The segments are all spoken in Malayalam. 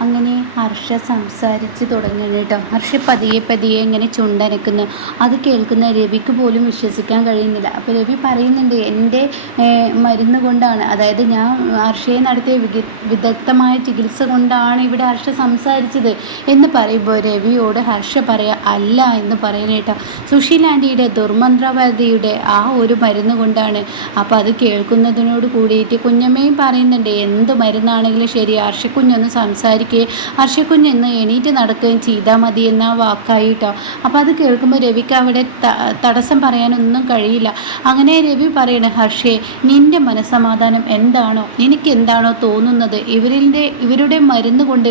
അങ്ങനെ ഹർഷ സംസാരിച്ച് തുടങ്ങുകയാണ് കേട്ടോ. ഹർഷ പതിയെ പതിയെ ഇങ്ങനെ ചുണ്ടനക്കുന്നു. അത് കേൾക്കുന്ന രവിക്ക് പോലും വിശ്വസിക്കാൻ കഴിയുന്നില്ല. അപ്പോൾ രവി പറയുന്നുണ്ട് എന്റെ മരുന്ന് കൊണ്ടാണ്. അതായത് ഞാൻ ഹർഷയെ നടത്തിയ വിദഗ്ധമായ ചികിത്സ കൊണ്ടാണ് ഇവിടെ ഹർഷ സംസാരിച്ചത് എന്ന് പറയുമ്പോൾ രവിയോട് ഹർഷ പറയുക അല്ല എന്ന് പറയുന്ന കേട്ടോ. സുശീൽ ആന്റിയുടെ ദുർമന്ത്രവാദിയുടെ ആ ഒരു മരുന്ന് കൊണ്ടാണ്. അപ്പോൾ അത് കേൾക്കുന്നതിനോട് കൂടിയിട്ട് കുഞ്ഞമ്മയും പറയുന്നുണ്ട് എന്ത് മരുന്നാണെങ്കിലും ശരി ഹർഷ ഹർഷക്കുഞ്ഞൊന്ന് സംസാരിക്കുക ഇരിക്കെ ഹർഷക്കുഞ്ഞ് ഇന്ന് എണീറ്റ് നടക്കുകയും ചെയ്താൽ മതി എന്ന വാക്കായിട്ടോ. അപ്പോൾ അത് കേൾക്കുമ്പോൾ രവിക്ക് അവിടെ തടസ്സം പറയാനൊന്നും കഴിയില്ല. അങ്ങനെ രവി പറയണേ ഹർഷേ നിന്റെ മനസ്സമാധാനം എന്താണോ നിനക്ക് എന്താണോ തോന്നുന്നത്? ഇവരിന്റെ ഇവരുടെ മരുന്ന് കൊണ്ട്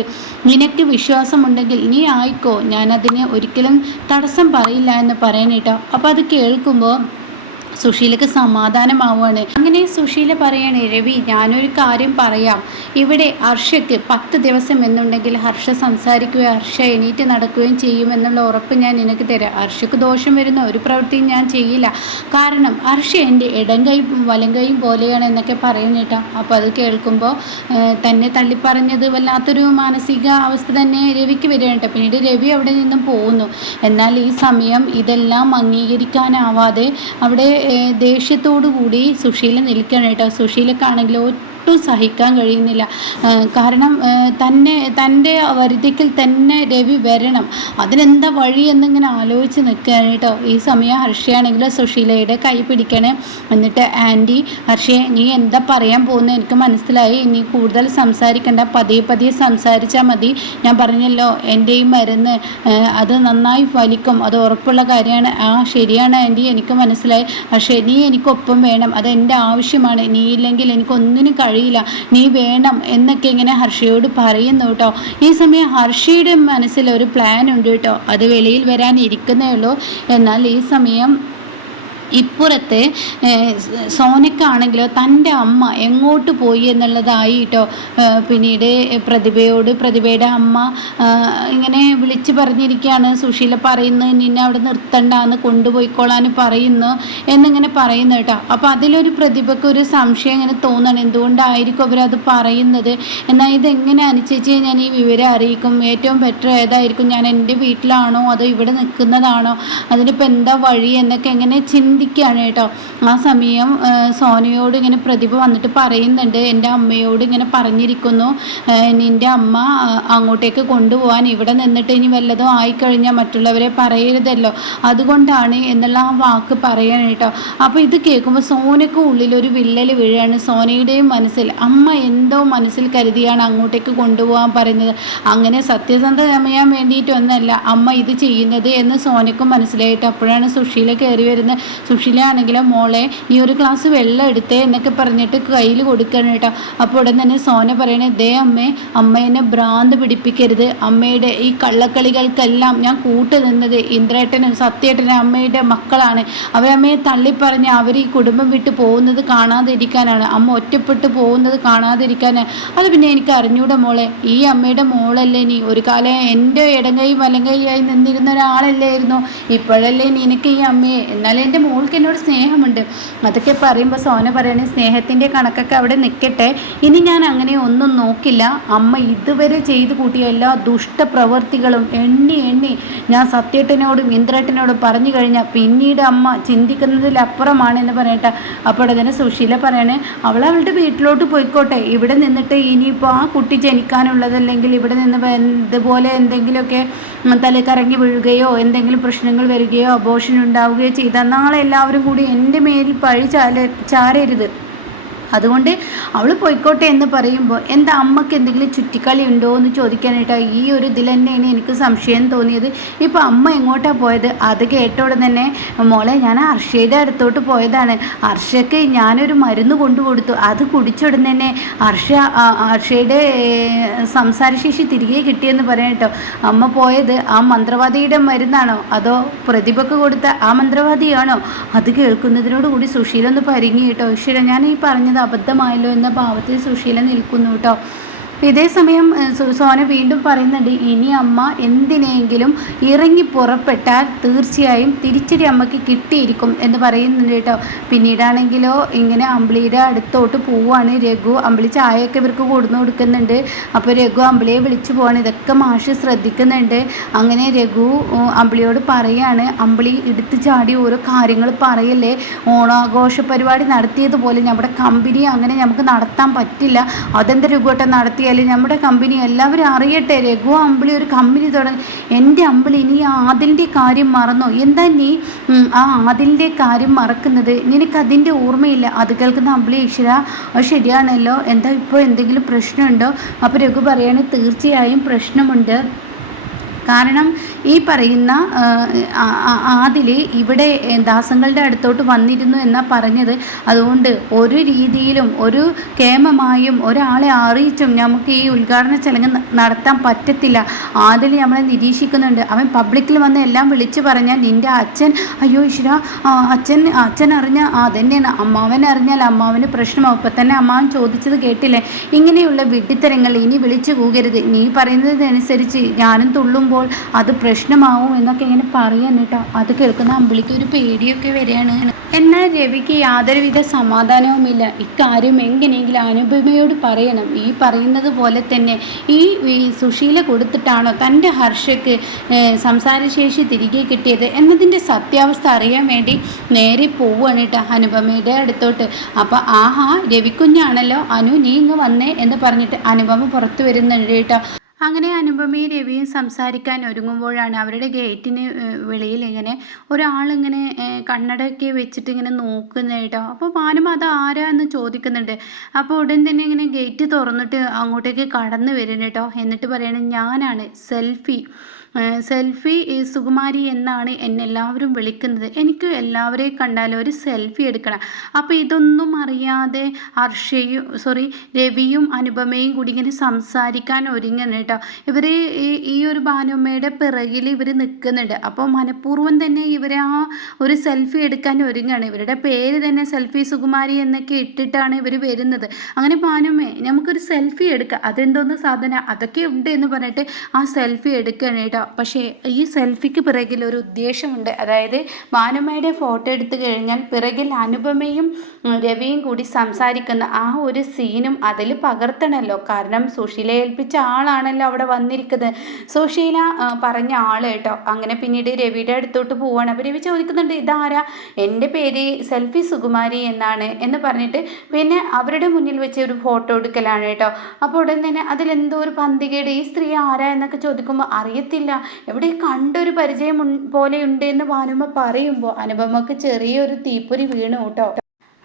നിനക്ക് വിശ്വാസമുണ്ടെങ്കിൽ നീ ആയിക്കോ. ഞാനതിനെ ഒരിക്കലും തടസ്സം പറയില്ല എന്ന് പറയണേട്ടോ. അപ്പോൾ അത് കേൾക്കുമ്പോൾ സുശീലക്ക് സമാധാനമാവുകയാണ്. അങ്ങനെ സുശീല പറയാണ് രവി ഞാനൊരു കാര്യം പറയാം. ഇവിടെ ഹർഷയ്ക്ക് പത്ത് ദിവസം എന്നുണ്ടെങ്കിൽ ഹർഷ സംസാരിക്കുകയും ഹർഷ എണീറ്റ് നടക്കുകയും ചെയ്യുമെന്നുള്ള ഉറപ്പ് ഞാൻ നിനക്ക് തരാം. ഹർഷയ്ക്ക് ദോഷം വരുന്ന ഒരു പ്രവൃത്തിയും ഞാൻ ചെയ്യില്ല. കാരണം ഹർഷ എന്റെ ഇടം കൈ വലം കൈയും പോലെയാണ് എന്നൊക്കെ പറയുന്നേട്ടാ അപ്പോൾ അത് കേൾക്കുമ്പോൾ തന്നെ തള്ളിപ്പറഞ്ഞത് വല്ലാത്തൊരു മാനസിക അവസ്ഥ തന്നെ രവിക്ക് വരികയാണ് പിന്നീട് രവി അവിടെ നിന്നും പോകുന്നു. എന്നാൽ ഈ സമയം ഇതെല്ലാം അംഗീകരിക്കാനാവാതെ അവിടെ ദേഷ്യത്തോടു കൂടി സുശീല നിൽക്കണം കേട്ടോ. സുശീലക്കാണെങ്കിൽ ഒട്ടും സഹിക്കാൻ കഴിയുന്നില്ല. കാരണം തന്നെ തന്റെ വരുതിക്കിൽ തന്നെ രവി വരണം. അതിനെന്താ വഴി എന്നിങ്ങനെ ആലോചിച്ച് നിൽക്കുകയാണ് കേട്ടോ. ഈ സമയം ഹർഷിയാണെങ്കിൽ സുശീലയുടെ കൈ പിടിക്കണേ. എന്നിട്ട് ആന്റി ഹർഷയെ നീ എന്താ പറയാൻ പോകുന്നത്? എനിക്ക് മനസ്സിലായി. ഇനി കൂടുതൽ സംസാരിക്കണ്ട. പതിയെ പതിയെ സംസാരിച്ചാൽ മതി. ഞാൻ പറഞ്ഞല്ലോ എന്റെ ഈ മരുന്ന് അത് നന്നായി വലിക്കും. അത് ഉറപ്പുള്ള കാര്യമാണ്. ആ ശരിയാണ് ആന്റി. എനിക്ക് മനസ്സിലായി. പക്ഷേ നീ എനിക്കൊപ്പം വേണം. അത് എന്റെ ആവശ്യമാണ്. നീ ഇല്ലെങ്കിൽ എനിക്കൊന്നിനും കഴിയില്ല. നീ വേണം എന്നൊക്കെ ഇങ്ങനെ ഹർഷയോട് പറയുന്നു കേട്ടോ. ഈ സമയം ഹർഷയുടെ മനസ്സിൽ ഒരു പ്ലാൻ ഉണ്ട് കേട്ടോ. അത് വെളിയിൽ വരാൻ ഇരിക്കുന്നേ ഉള്ളൂ. എന്നാൽ ഈ സമയം ഇപ്പുറത്ത് സോനക്കാണെങ്കിലോ തന്റെ അമ്മ എങ്ങോട്ട് പോയി എന്നുള്ളതായിട്ടോ പിന്നീട് പ്രതിഭയോട് പ്രതിഭയുടെ അമ്മ ഇങ്ങനെ വിളിച്ച് പറഞ്ഞിരിക്കുകയാണ്. സുശീല പറയുന്നു നിന്നെ അവിടെ നിർത്തണ്ട എന്ന് കൊണ്ടുപോയിക്കോളാൻ പറയുന്നു എന്നിങ്ങനെ പറയുന്നു കേട്ടോ. അപ്പോൾ അതിലൊരു പ്രതിഭയ്ക്ക് ഒരു സംശയം ഇങ്ങനെ തോന്നണം എന്തുകൊണ്ടായിരിക്കും അവരത് പറയുന്നത്? എന്നാൽ ഇതെങ്ങനെ അനുസരിച്ച് ഞാൻ ഈ വിവരം അറിയിക്കും. ഏറ്റവും ബെറ്റർ ഏതായിരിക്കും? ഞാൻ എന്റെ വീട്ടിലാണോ? അതോ ഇവിടെ നിൽക്കുന്നതാണോ? അതിനിപ്പോൾ എന്താ വഴി? എന്നൊക്കെ എങ്ങനെ ചിന്ത ചിന്തിക്കുകയാണ് കേട്ടോ. ആ സമയം സോനയോട് ഇങ്ങനെ പ്രതിഭ വന്നിട്ട് പറയുന്നുണ്ട്. എന്റെ അമ്മയോട് ഇങ്ങനെ പറഞ്ഞിരിക്കുന്നു. നിന്റെ അമ്മ അങ്ങോട്ടേക്ക് കൊണ്ടുപോകാൻ ഇവിടെ നിന്നിട്ട് ഇനി വല്ലതും ആയിക്കഴിഞ്ഞാൽ മറ്റുള്ളവരെ പറയരുതല്ലോ. അതുകൊണ്ടാണ് എന്നുള്ള ആ വാക്ക് പറയാണ് കേട്ടോ. അപ്പോൾ ഇത് കേൾക്കുമ്പോൾ സോനയ്ക്ക് ഉള്ളിൽ ഒരു വിള്ളൽ വീഴാണ്. സോനയുടെയും മനസ്സിൽ അമ്മ എന്തോ മനസ്സിൽ കരുതിയാണ് അങ്ങോട്ടേക്ക് കൊണ്ടുപോകാൻ പറയുന്നത്. അങ്ങനെ സത്യസന്ധ ചെയ്യാൻ വേണ്ടിയിട്ടൊന്നല്ല അമ്മ ഇത് ചെയ്യുന്നത് എന്ന് സോനയ്ക്കും മനസ്സിലായിട്ട് അപ്പോഴാണ് സുഷീല കയറി വരുന്നത്. സുഷിലയാണെങ്കിലും മോളെ നീ ഒരു ഗ്ലാസ് വെള്ളം എടുത്തേ എന്നൊക്കെ പറഞ്ഞിട്ട് കയ്യിൽ കൊടുക്കണം കേട്ടോ. അപ്പോൾ ഉടൻ തന്നെ സോന പറയണേ ദേ അമ്മേ അമ്മേനെ ഭ്രാന്ത് പിടിപ്പിക്കരുത്. അമ്മയുടെ ഈ കള്ളക്കളികൾക്കെല്ലാം ഞാൻ കൂട്ടു നിന്നത് ഇന്ദ്രേട്ടനും സത്യേട്ടനും അമ്മയുടെ മക്കളാണ്. അവരമ്മയെ തള്ളിപ്പറഞ്ഞ് അവർ ഈ കുടുംബം വിട്ട് പോകുന്നത് കാണാതിരിക്കാനാണ്. അമ്മ ഒറ്റപ്പെട്ടു പോകുന്നത് കാണാതിരിക്കാനാണ്. അത് പിന്നെ എനിക്ക് അറിഞ്ഞൂടെ മോളെ. ഈ അമ്മയുടെ മോളല്ലേ നീ? ഒരു കാലം എന്റെ ഇടങ്കൈ വലങ്കൈയായി നിന്നിരുന്ന ഒരാളല്ലായിരുന്നു. ഇപ്പോഴല്ലേ നിനക്ക് ഈ അമ്മയെ? എന്നാലും എന്റെ മോൾ മോൾക്ക് എന്നോട് സ്നേഹമുണ്ട്. അതൊക്കെ പറയുമ്പോൾ സോന പറയണേ സ്നേഹത്തിന്റെ കണക്കൊക്കെ അവിടെ നിൽക്കട്ടെ ഇനി ഞാൻ അങ്ങനെ ഒന്നും നോക്കില്ല. അമ്മ ഇതുവരെ ചെയ്തു കൂട്ടിയ എല്ലാ ദുഷ്ടപ്രവൃത്തികളും എണ്ണി എണ്ണി ഞാൻ സത്യേട്ടനോടും ഇന്ദ്രേട്ടനോടും പറഞ്ഞു കഴിഞ്ഞാൽ പിന്നീട് അമ്മ ചിന്തിക്കുന്നതിലപ്പുറമാണ് എന്ന് പറയട്ടെ. അപ്പോൾ അതിന് സുശീല പറയണേ അവൾ അവളുടെ വീട്ടിലോട്ട് പോയിക്കോട്ടെ. ഇവിടെ നിന്നിട്ട് ഇനിയിപ്പോൾ ആ കുട്ടി ജനിക്കാനുള്ളതല്ലെങ്കിൽ ഇവിടെ നിന്ന് ഇതുപോലെ എന്തെങ്കിലുമൊക്കെ തലക്കറങ്ങി വീഴുകയോ എന്തെങ്കിലും പ്രശ്നങ്ങൾ വരികയോ അബോഷൻ ഉണ്ടാവുകയോ ചെയ്താൽ നാളെ എല്ലാവരും കൂടി എന്റെ മേലിൽ പഴി ചാല ചാരരുത്. അതുകൊണ്ട് അവൾ പോയിക്കോട്ടെ എന്ന് പറയുമ്പോൾ എന്താ അമ്മയ്ക്ക് എന്തെങ്കിലും ചുറ്റിക്കളി ഉണ്ടോ എന്ന് ചോദിക്കാനായിട്ട് ഈ ഒരു ഇതിൽ തന്നെയാണ് എനിക്ക് സംശയം തോന്നിയത്. ഇപ്പോൾ അമ്മ എങ്ങോട്ടാണ് പോയത്? അത് കേട്ടോടെ തന്നെ മോളെ ഞാൻ അർഷയുടെ അടുത്തോട്ട് പോയതാണ്. അർഷയ്ക്ക് ഞാനൊരു മരുന്ന് കൊണ്ടു കൊടുത്തു അത് കുടിച്ചുടൻ തന്നെ അർഷയുടെ ഹർഷയുടെ സംസാരശേഷി തിരികെ കിട്ടിയെന്ന് പറയാം കേട്ടോ അമ്മ പോയത് ആ മന്ത്രവാദിയുടെ മരുന്നാണോ? അതോ പ്രതിഭക്ക് കൊടുത്ത ആ മന്ത്രവാദിയാണോ? അത് കേൾക്കുന്നതിനോടുകൂടി സുശീലൊന്ന് പരിങ്ങി കേട്ടോ ഞാൻ ഈ പറഞ്ഞത് അബദ്ധമായല്ലോ എന്ന ഭാവത്തിൽ സുശീല നിൽക്കുന്നു കേട്ടോ. ഇതേ സമയം സോന വീണ്ടും പറയുന്നുണ്ട് ഇനി അമ്മ എന്തിനെങ്കിലും ഇറങ്ങി പുറപ്പെട്ടാൽ തീർച്ചയായും തിരിച്ചടി അമ്മയ്ക്ക് കിട്ടിയിരിക്കും എന്ന് പറയുന്നുണ്ട് കേട്ടോ. പിന്നീടാണെങ്കിലോ ഇങ്ങനെ അമ്പിളിയുടെ അടുത്തോട്ട് പോവുകയാണ് രഘു. അമ്പിളി ചായയൊക്കെ ഇവർക്ക് കൊടുന്നു കൊടുക്കുന്നുണ്ട്. അപ്പോൾ രഘു അമ്പിളിയെ വിളിച്ചു പോവാണ്. ഇതൊക്കെ മാഷ് ശ്രദ്ധിക്കുന്നുണ്ട്. അങ്ങനെ രഘു അമ്പിളിയോട് പറയാണ് അമ്പിളി എടുത്തു ചാടി ഓരോ കാര്യങ്ങൾ പറയല്ലേ? ഓണാഘോഷ പരിപാടി നടത്തിയതുപോലെ നമ്മുടെ കമ്പനി അങ്ങനെ നമുക്ക് നടത്താൻ പറ്റില്ല. അതെന്താ രഘുവട്ടം നടത്തിയാൽ നമ്മുടെ കമ്പനി എല്ലാവരും അറിയട്ടെ രഘു അമ്പിളി ഒരു കമ്പനി തുടങ്ങി. എന്റെ അമ്പിളി നീ ആദിലിന്റെ കാര്യം മറന്നോ? എന്താ നീ ആ ആദിലിന്റെ കാര്യം മറക്കുന്നത്? നിനക്കതിന്റെ ഓർമ്മയില്ല? അത് കേൾക്കുന്ന അമ്പിളി ഈശ്വര അത് ശരിയാണല്ലോ. എന്താ ഇപ്പോൾ എന്തെങ്കിലും പ്രശ്നമുണ്ടോ? അപ്പോൾ രഘു പറയാണ് തീർച്ചയായും പ്രശ്നമുണ്ട്. കാരണം ഈ പറയുന്ന ആദിൽ ഇവിടെ ദാസങ്ങളുടെ അടുത്തോട്ട് വന്നിരുന്നു എന്നാ പറഞ്ഞത്. അതുകൊണ്ട് ഒരു രീതിയിലും ഒരു കേമമായും ഒരാളെ അറിയിച്ചും നമുക്ക് ഈ ഉദ്ഘാടന ചടങ്ങ് നടത്താൻ പറ്റത്തില്ല. ആദിൽ നമ്മളെ നിരീക്ഷിക്കുന്നുണ്ട്. അവൻ പബ്ലിക്കിൽ വന്ന് എല്ലാം വിളിച്ചു പറഞ്ഞാൽ നിന്റെ അച്ഛൻ അയ്യോ ഈശ്വര അച്ഛൻ അച്ഛൻ അറിഞ്ഞ അതന്നെയാണ്. അമ്മാവൻ അറിഞ്ഞാൽ അമ്മാവന് പ്രശ്നമാവും. ഇപ്പം തന്നെ അമ്മാവൻ ചോദിച്ചത് കേട്ടില്ലേ? ഇങ്ങനെയുള്ള വിഡിത്തരങ്ങൾ ഇനി വിളിച്ചു കൂകരുത്. നീ പറയുന്നതനുസരിച്ച് ഞാനും തുള്ളുമ്പോൾ അത് പ്രശ്നമാവും എന്നൊക്കെ ഇങ്ങനെ പറയാൻ കേട്ടോ. അത് കേൾക്കുന്ന അമ്പിളിക്ക് ഒരു പേടിയൊക്കെ വരികയാണ്. എന്നാൽ രവിക്ക് യാതൊരുവിധ സമാധാനവുമില്ല. ഇക്കാര്യം എങ്ങനെയെങ്കിലും അനുപമയോട് പറയണം. ഈ പറയുന്നത് പോലെ തന്നെ ഈ ഈ സുശീല കൊടുത്തിട്ടാണോ തന്റെ ഹർഷയ്ക്ക് സംസാരശേഷി തിരികെ കിട്ടിയത് എന്നതിന്റെ സത്യാവസ്ഥ അറിയാൻ വേണ്ടി നേരെ പോവുകയാണ് കേട്ടോ അനുപമയുടെ അടുത്തോട്ട്. അപ്പോൾ ആഹാ രവിക്കുഞ്ഞാണല്ലോ അനു നീ ഇങ്ങ് വന്നേ എന്ന് പറഞ്ഞിട്ട് അനുപമ പുറത്തു വരുന്നുണ്ട് കേട്ടോ. അങ്ങനെ അനുപമയും രവിയും സംസാരിക്കാൻ ഒരുങ്ങുമ്പോഴാണ് അവരുടെ ഗേറ്റിന് വെളിയിൽ ഇങ്ങനെ ഒരാളിങ്ങനെ കണ്ണടയൊക്കെ വെച്ചിട്ട് ഇങ്ങനെ നോക്കുന്നതായിട്ടോ അപ്പോൾ പാനും അത് ആരാ? എന്ന് ചോദിക്കുന്നുണ്ട്. അപ്പോൾ ഉടൻ തന്നെ ഇങ്ങനെ ഗേറ്റ് തുറന്നിട്ട് അങ്ങോട്ടേക്ക് കടന്നു വരുന്നു കേട്ടോ. എന്നിട്ട് പറയണത് ഞാനാണ് സെൽഫി. സെൽഫി ഈ സുകുമാരി എന്നാണ് എന്നെ എല്ലാവരും വിളിക്കുന്നത്. എനിക്ക് എല്ലാവരെയും കണ്ടാലും ഒരു സെൽഫി എടുക്കണം. അപ്പോൾ ഇതൊന്നും അറിയാതെ ഹർഷയും സോറി രവിയും അനുപമയും കൂടി ഇങ്ങനെ സംസാരിക്കാൻ ഒരുങ്ങുന്നു കേട്ടോ. ഇവർ ഈ ഒരു ഭാനുമ്മയുടെ പിറകിൽ ഇവർ നിൽക്കുന്നുണ്ട്. അപ്പോൾ മനഃപൂർവം തന്നെ ഇവർ ആ ഒരു സെൽഫി എടുക്കാൻ ഒരുങ്ങുകയാണ്. ഇവരുടെ പേര് തന്നെ സെൽഫി സുകുമാരി എന്നൊക്കെ ഇട്ടിട്ടാണ് ഇവർ വരുന്നത്. അങ്ങനെ ഭാനുമ്മേ നമുക്കൊരു സെൽഫി എടുക്കാം. അതെന്തോന്ന് സാധന? അതൊക്കെ ഉണ്ട് എന്ന് പറഞ്ഞിട്ട് ആ സെൽഫി എടുക്കുകയാണ് കേട്ടോ. പക്ഷേ ഈ സെൽഫിക്ക് പിറകിൽ ഒരു ഉദ്ദേശമുണ്ട്. അതായത് മാനമ്മയുടെ ഫോട്ടോ എടുത്തു കഴിഞ്ഞാൽ പിറകിൽ അനുപമയും രവിയും കൂടി സംസാരിക്കുന്ന ആ ഒരു സീനും അതിൽ പകർത്തണമല്ലോ കാരണം സുശീല ഏൽപ്പിച്ച ആളാണല്ലോ അവിടെ വന്നിരിക്കുന്നത്. സുശീല പറഞ്ഞ ആൾ കേട്ടോ. അങ്ങനെ പിന്നീട് രവിയുടെ അടുത്തോട്ട് പോവാണ്. അപ്പോൾ രവി ചോദിക്കുന്നുണ്ട് ഇതാരാ? എന്റെ പേര് സെൽഫി സുകുമാരി എന്നാണ്. എന്ന് പറഞ്ഞിട്ട് പിന്നെ അവരുടെ മുന്നിൽ വെച്ച് ഒരു ഫോട്ടോ എടുക്കലാണ് കേട്ടോ. അപ്പോൾ ഉടൻ തന്നെ അതിലെന്തോ ഒരു പന്തികയുടെ ഈ സ്ത്രീ ആരാ? എന്നൊക്കെ ചോദിക്കുമ്പോൾ അറിയത്തില്ല എവിടെ കണ്ടൊരു പരിചയം പോലെയുണ്ട് എന്ന് ഭാനുമ്മ പറയുമ്പോൾ അനുപമക്ക് ചെറിയൊരു തീപ്പൊരി വീണു കേട്ടോ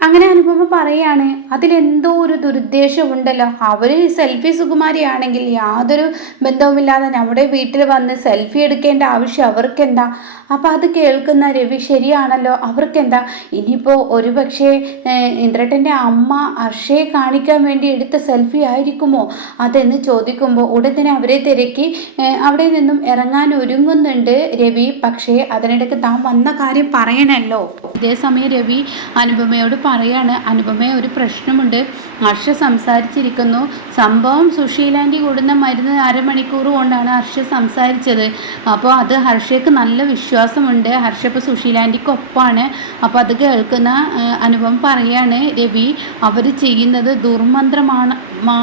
അങ്ങനെ അനുപമ പറയാണ് അതിലെന്തോ ഒരു ദുരുദ്ദേശമുണ്ടല്ലോ. അവർ സെൽഫി സുകുമാരിയാണെങ്കിൽ യാതൊരു ബന്ധവുമില്ലാതെ നമ്മുടെ വീട്ടിൽ വന്ന് സെൽഫി എടുക്കേണ്ട ആവശ്യം അവർക്കെന്താ? അപ്പം അത് കേൾക്കുന്ന രവി ശരിയാണല്ലോ? അവർക്കെന്താ? ഇനിയിപ്പോൾ ഒരു പക്ഷേ ഇന്ദ്രട്ടന്റെ അമ്മ അർഷയെ കാണിക്കാൻ വേണ്ടി എടുത്ത സെൽഫി ആയിരിക്കുമോ? അതെന്ന് ചോദിക്കുമ്പോൾ ഉടൻ തന്നെ അവരെ തിരക്കി അവിടെ നിന്നും ഇറങ്ങാൻ ഒരുങ്ങുന്നുണ്ട് രവി. പക്ഷേ അതിനിടയ്ക്ക് താൻ വന്ന കാര്യം പറയണല്ലോ. ഇതേ സമയം രവി അനുപമയോട് പറയാണ് അനുപമ ഒരു പ്രശ്നമുണ്ട്. ഹർഷ സംസാരിച്ചിരിക്കുന്നു. സംഭവം സുശീലാന്റെ കൂടുന്ന മരുന്ന് അരമണിക്കൂർ കൊണ്ടാണ് ഹർഷ സംസാരിച്ചത്. അപ്പോൾ അത് ഹർഷയ്ക്ക് നല്ല വിശ്വാസമുണ്ട്. ഹർഷ ഇപ്പോൾ സുശീലാന്റിക്ക് ഒപ്പാണ്. അപ്പോൾ അത് കേൾക്കുന്ന അനുപമ പറയാണ് രവി അവർ ചെയ്യുന്നത് ദുർമന്ത്രമാണ് മാ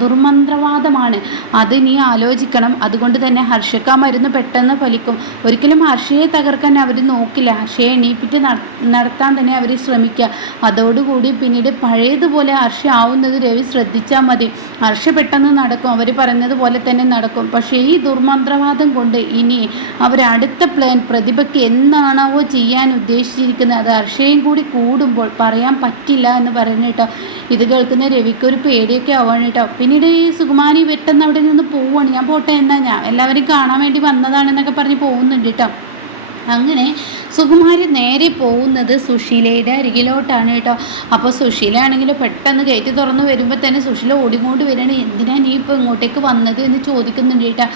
ദുർമന്ത്രവാദമാണ്. അത് നീ ആലോചിക്കണം. അതുകൊണ്ട് തന്നെ ഹർഷക്ക് ആ മരുന്ന് പെട്ടെന്ന് ഫലിക്കും. ഒരിക്കലും ഹർഷയെ തകർക്കാൻ അവർ നോക്കില്ല. ഹർഷയെ എണീപ്പിറ്റ് നട- നടത്താൻ തന്നെ അവർ ശ്രമിക്കുക. അതോടുകൂടി പിന്നീട് പഴയതുപോലെ ഹർഷ ആവുന്നത് രവി ശ്രദ്ധിച്ചാൽ മതി. ഹർഷ പെട്ടെന്ന് നടക്കും. അവർ പറഞ്ഞതുപോലെ പോലെ തന്നെ നടക്കും. പക്ഷേ ഈ ദുർമന്ത്രവാദം കൊണ്ട് ഇനി അവരടുത്ത പ്ലാൻ പ്രതിഭയ്ക്ക് എന്താണാവോ ചെയ്യാൻ ഉദ്ദേശിച്ചിരിക്കുന്നത് അത് ഹർഷയും കൂടി കൂടുമ്പോൾ പറയാൻ പറ്റില്ല എന്ന് പറഞ്ഞിട്ടോ ഇത് കേൾക്കുന്ന രവിക്ക് ഒരു പേടിയൊക്കെ ആവാണ് കേട്ടോ. പിന്നീട് ഈ സുകുമാരി പെട്ടെന്ന് അവിടെ നിന്ന് പോവുകയാണ് ഞാൻ പോട്ടെ എന്നാ ഞാൻ എല്ലാവരും കാണാൻ വേണ്ടി വന്നതാണെന്നൊക്കെ പറഞ്ഞ് പോകുന്നുണ്ട് കേട്ടോ അങ്ങനെ സുകുമാരൻ നേരെ പോകുന്നത് സുശീലയുടെ അരികിലോട്ടാണ് കേട്ടോ. അപ്പോൾ സുശീല ആണെങ്കിൽ പെട്ടെന്ന് ഗേറ്റ് തുറന്ന് വരുമ്പോൾ തന്നെ സുശീല ഓടിക്കൊണ്ട് വരികയാണ്. എന്തിനാ നീ ഇപ്പോൾ ഇങ്ങോട്ടേക്ക് വന്നത് എന്ന് ചോദിക്കുന്നുണ്ട് കേട്ടോ.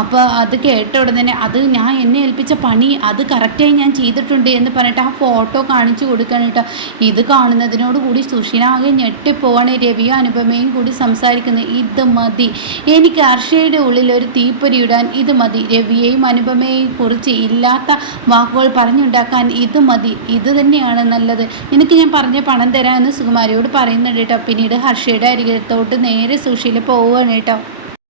അപ്പോൾ അത് കേട്ട ഉടനെ അത് ഞാൻ എന്നെ ഏൽപ്പിച്ച പണി അത് കറക്റ്റായി ഞാൻ ചെയ്തിട്ടുണ്ട് എന്ന് പറഞ്ഞിട്ട് ആ ഫോട്ടോ കാണിച്ചു കൊടുക്കുകയാണ് കേട്ടോ. ഇത് കാണുന്നതിനോട് കൂടി സുശീല ആകെ ഞെട്ടിപ്പോവാണ്. രവിയും അനുപമയും കൂടി സംസാരിക്കുന്നത് ഇത് മതി. എനിക്ക് അർഷയുടെ ഉള്ളിൽ ഒരു തീപ്പൊരി ഇടാൻ ഇത് മതി. രവിയെയും അനുപമയെയും കുറിച്ച് ഇല്ലാത്ത വാക്കുകൾ പറഞ്ഞുണ്ടാക്കാൻ ഇത് മതി ഇത് തന്നെയാണ് നല്ലത്. നിനക്ക് ഞാൻ പറഞ്ഞ പണം തരാമെന്ന് സുകുമാരിയോട് പറയുന്നുണ്ട് കേട്ടോ. പിന്നീട് ഹർഷയുടെ അരികത്തോട്ട് നേരെ സുശീല പോവുകയാണ് കേട്ടോ.